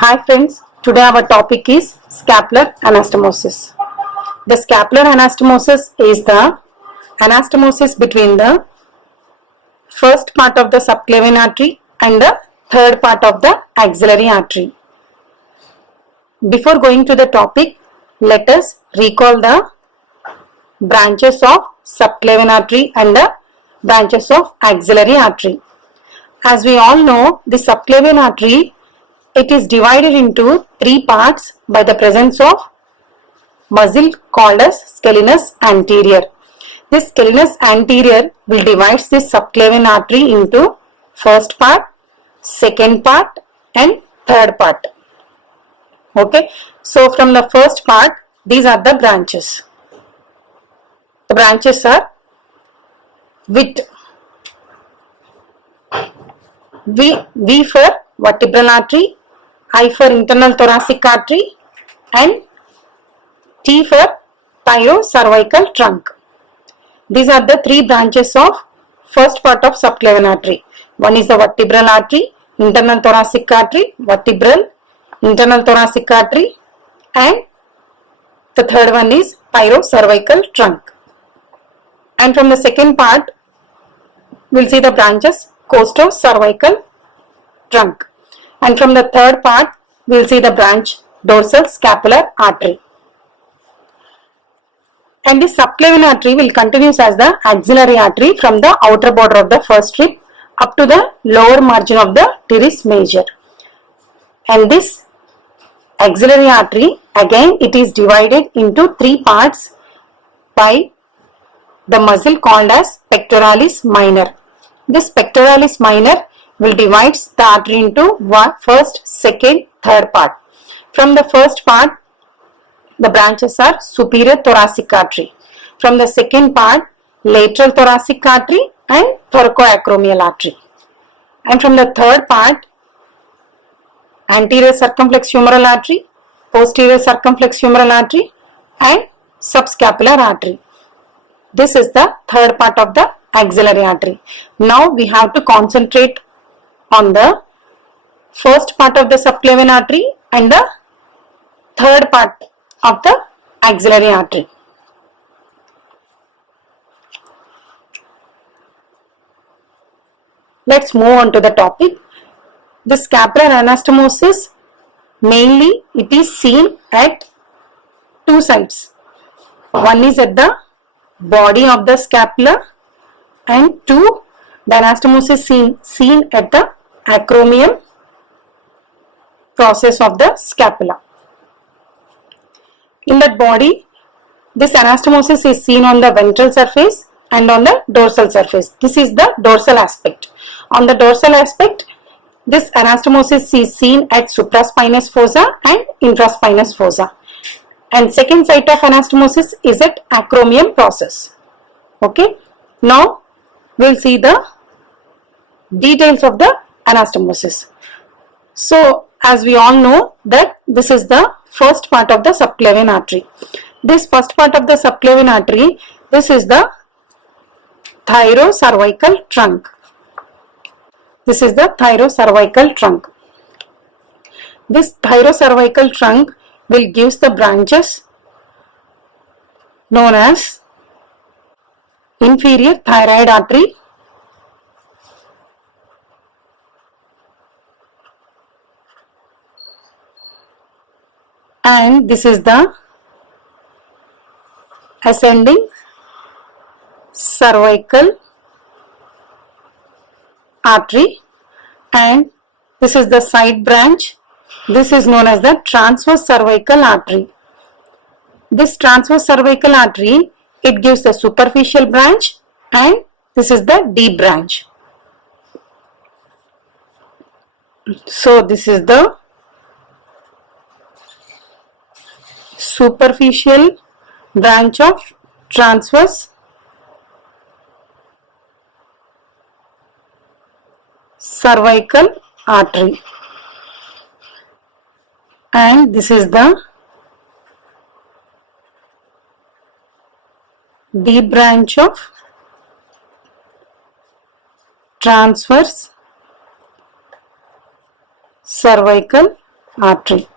Hi friends, today our topic is scapular anastomosis. The scapular anastomosis is the anastomosis between the first part of the subclavian artery and the third part of the axillary artery. Before going to the topic, let us recall the branches of subclavian artery and the branches of axillary artery. As we all know, the subclavian artery, it is divided into three parts by the presence of muscle called as scalenus anterior. This scalenus anterior will divide this subclavian artery into first part, second part and third part. Okay, so from the first part, these are the branches. The branches are with V for vertebral artery, I for internal thoracic artery and T for thyrocervical trunk. These are the three branches of first part of subclavian artery. One is the vertebral artery, internal thoracic artery, vertebral, internal thoracic artery and the third one is thyrocervical trunk. And from the second part, we will see the branches costocervical trunk. And from the third part, we will see the branch dorsal scapular artery. And this subclavian artery will continue as the axillary artery from the outer border of the first rib up to the lower margin of the teres major. And this axillary artery, again it is divided into three parts by the muscle called as pectoralis minor. This pectoralis minor will divide the artery into first, second, third part. From the first part, the branches are superior thoracic artery. From the second part, lateral thoracic artery and thoracoacromial artery. And from the third part, anterior circumflex humeral artery, posterior circumflex humeral artery and subscapular artery. This is the third part of the axillary artery. Now we have to concentrate on the first part of the subclavian artery and the third part of the axillary artery. Let's move on to the topic. The scapular anastomosis, mainly it is seen at two sides. One is at the body of the scapula and two, the anastomosis seen at the acromion process of the scapula. In that body, this anastomosis is seen on the ventral surface and on the dorsal surface. This is the dorsal aspect. On the dorsal aspect, this anastomosis is seen at supraspinous fossa and infraspinous fossa. And second site of anastomosis is at acromion process. Okay. Now, we will see the details of the anastomosis. So, as we all know that this is the first part of the subclavian artery. This first part of the subclavian artery, this is the thyrocervical trunk. This is the thyrocervical trunk. This thyrocervical trunk will give the branches known as inferior thyroid artery, and this is the ascending cervical artery, and this is the side branch. This is known as the transverse cervical artery. This transverse cervical artery, it gives the superficial branch and this is the deep branch. So this is the superficial branch of transverse cervical artery, and this is the deep branch of transverse cervical artery.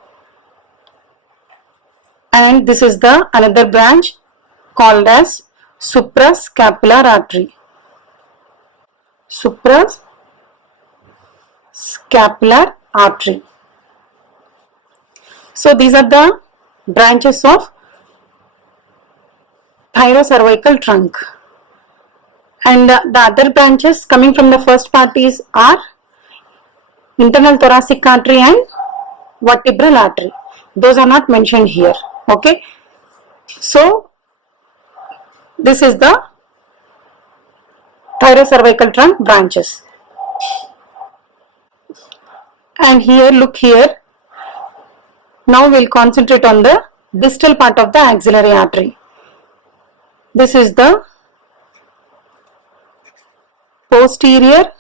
And this is the another branch called as suprascapular artery. Suprascapular artery. So these are the branches of thyrocervical trunk. And the other branches coming from the first part are internal thoracic artery and vertebral artery. Those are not mentioned here. Okay. So this is the thyrocervical trunk branches. And here, look here. Now we'll concentrate on the distal part of the axillary artery. This is the posterior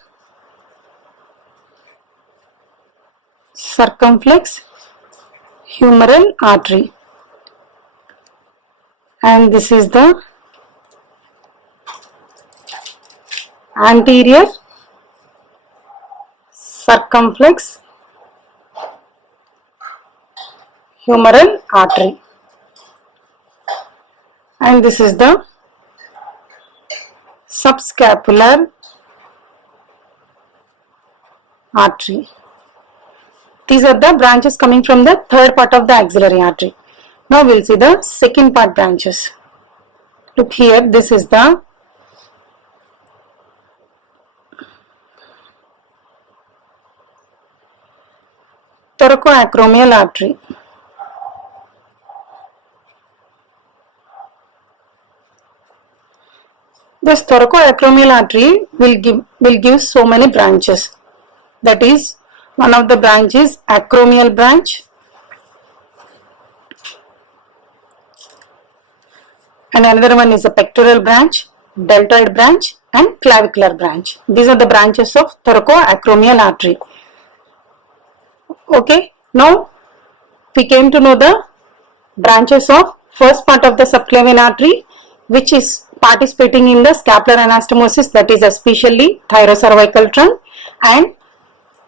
circumflex humeral artery, and this is the anterior circumflex humeral artery, and this is the subscapular artery. These are the branches coming from the third part of the axillary artery. Now we'll see the second part branches. Look here, this is the thoracoacromial artery. This thoracoacromial artery will give so many branches. That is, one of the branches is acromial branch, and another one is a pectoral branch, deltoid branch, and clavicular branch. These are the branches of thoracoacromial artery. Okay, now we came to know the branches of first part of the subclavian artery, which is participating in the scapular anastomosis, that is especially thyrocervical trunk, and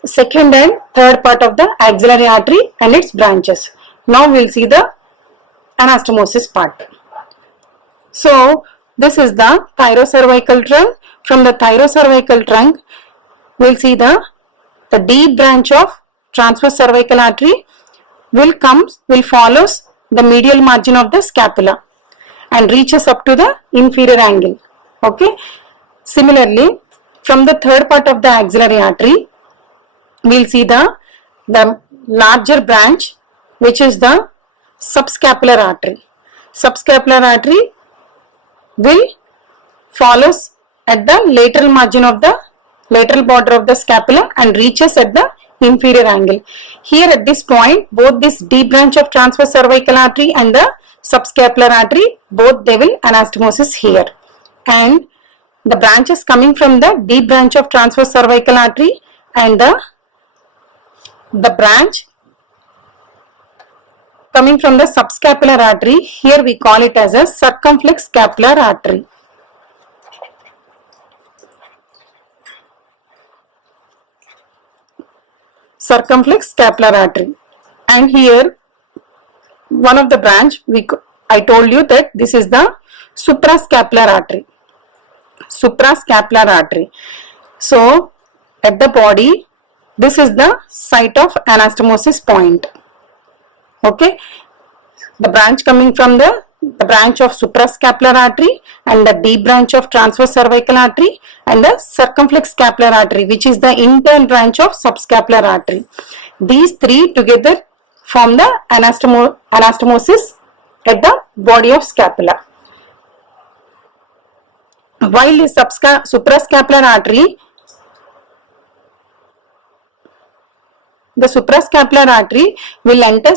second and third part of the axillary artery and its branches. Now we will see the anastomosis part. So this is the thyrocervical trunk. From the thyrocervical trunk, we will see the deep branch of transverse cervical artery will follows the medial margin of the scapula and reaches up to the inferior angle. Okay. Similarly, from the third part of the axillary artery, we will see the larger branch, which is the subscapular artery. Subscapular artery will follows at the lateral margin of the lateral border of the scapula and reaches at the inferior angle. Here at this point, both this deep branch of transverse cervical artery and the subscapular artery, both they will anastomosis here. And the branches coming from the deep branch of transverse cervical artery and the branch coming from the subscapular artery, here we call it as a circumflex scapular artery. Circumflex scapular artery. And here one of the branch, I told you that this is the suprascapular artery. Suprascapular artery. So at the body, this is the site of anastomosis point. Okay. The branch coming from the branch of suprascapular artery and the deep branch of transverse cervical artery and the circumflex scapular artery, which is the internal branch of subscapular artery. These three together form the anastomosis at the body of scapula. While the suprascapular artery, the suprascapular artery will enter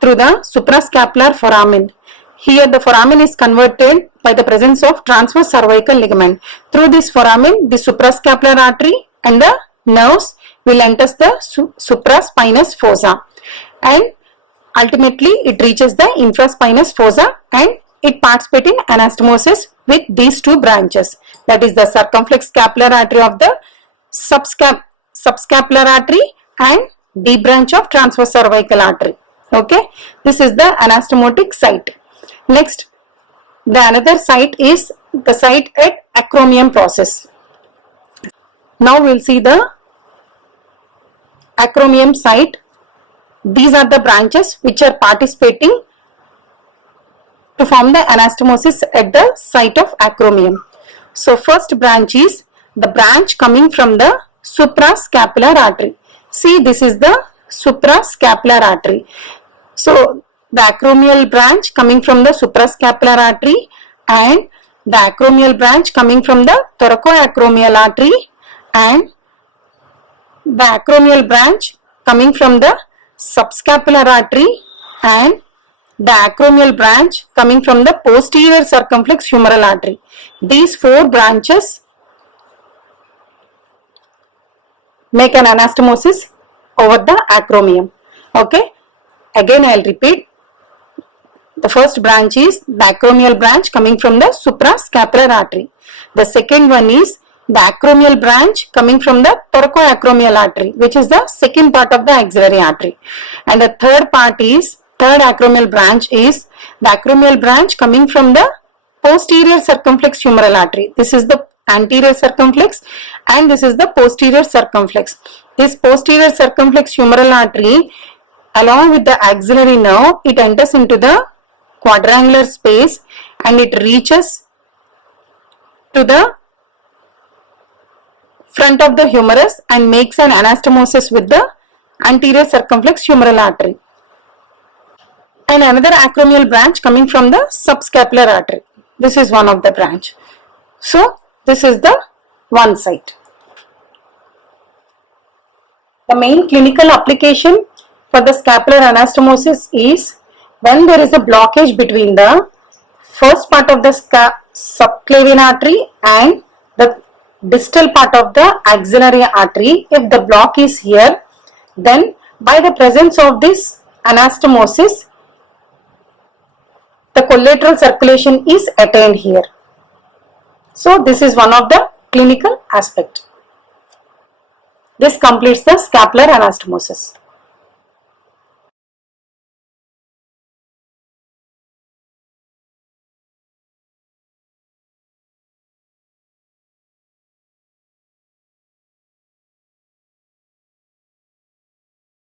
through the suprascapular foramen. Here the foramen is converted by the presence of transverse cervical ligament. Through this foramen, the suprascapular artery and the nerves will enter the supraspinous fossa, and ultimately it reaches the infraspinous fossa and it participates in anastomosis with these two branches, that is the circumflex scapular artery of the subscapular artery and deep branch of transverse cervical artery. Okay, this is the anastomotic site. Next, the another site is the site at acromion process. Now we will see the acromion site. These are the branches which are participating to form the anastomosis at the site of acromion. So first branch is the branch coming from the suprascapular artery. See, this is the suprascapular artery. So the acromial branch coming from the suprascapular artery and the acromial branch coming from the thoracoacromial artery and the acromial branch coming from the subscapular artery and the acromial branch coming from the posterior circumflex humeral artery. These four branches make an anastomosis over the acromion. Okay, again I will repeat. The first branch is the acromial branch coming from the suprascapular artery. The second one is the acromial branch coming from the thoracoacromial artery, which is the second part of the axillary artery. And the third acromial branch is the acromial branch coming from the posterior circumflex humeral artery. This is the anterior circumflex and this is the posterior circumflex. This posterior circumflex humeral artery, along with the axillary nerve, it enters into the quadrangular space and it reaches to the front of the humerus and makes an anastomosis with the anterior circumflex humeral artery. And another acromial branch coming from the subscapular artery. This is one of the branch. So this is the one site. The main clinical application for the scapular anastomosis is when there is a blockage between the first part of the subclavian artery and the distal part of the axillary artery. If the block is here, then by the presence of this anastomosis, the collateral circulation is attained here. So this is one of the clinical aspect. This completes the scapular anastomosis.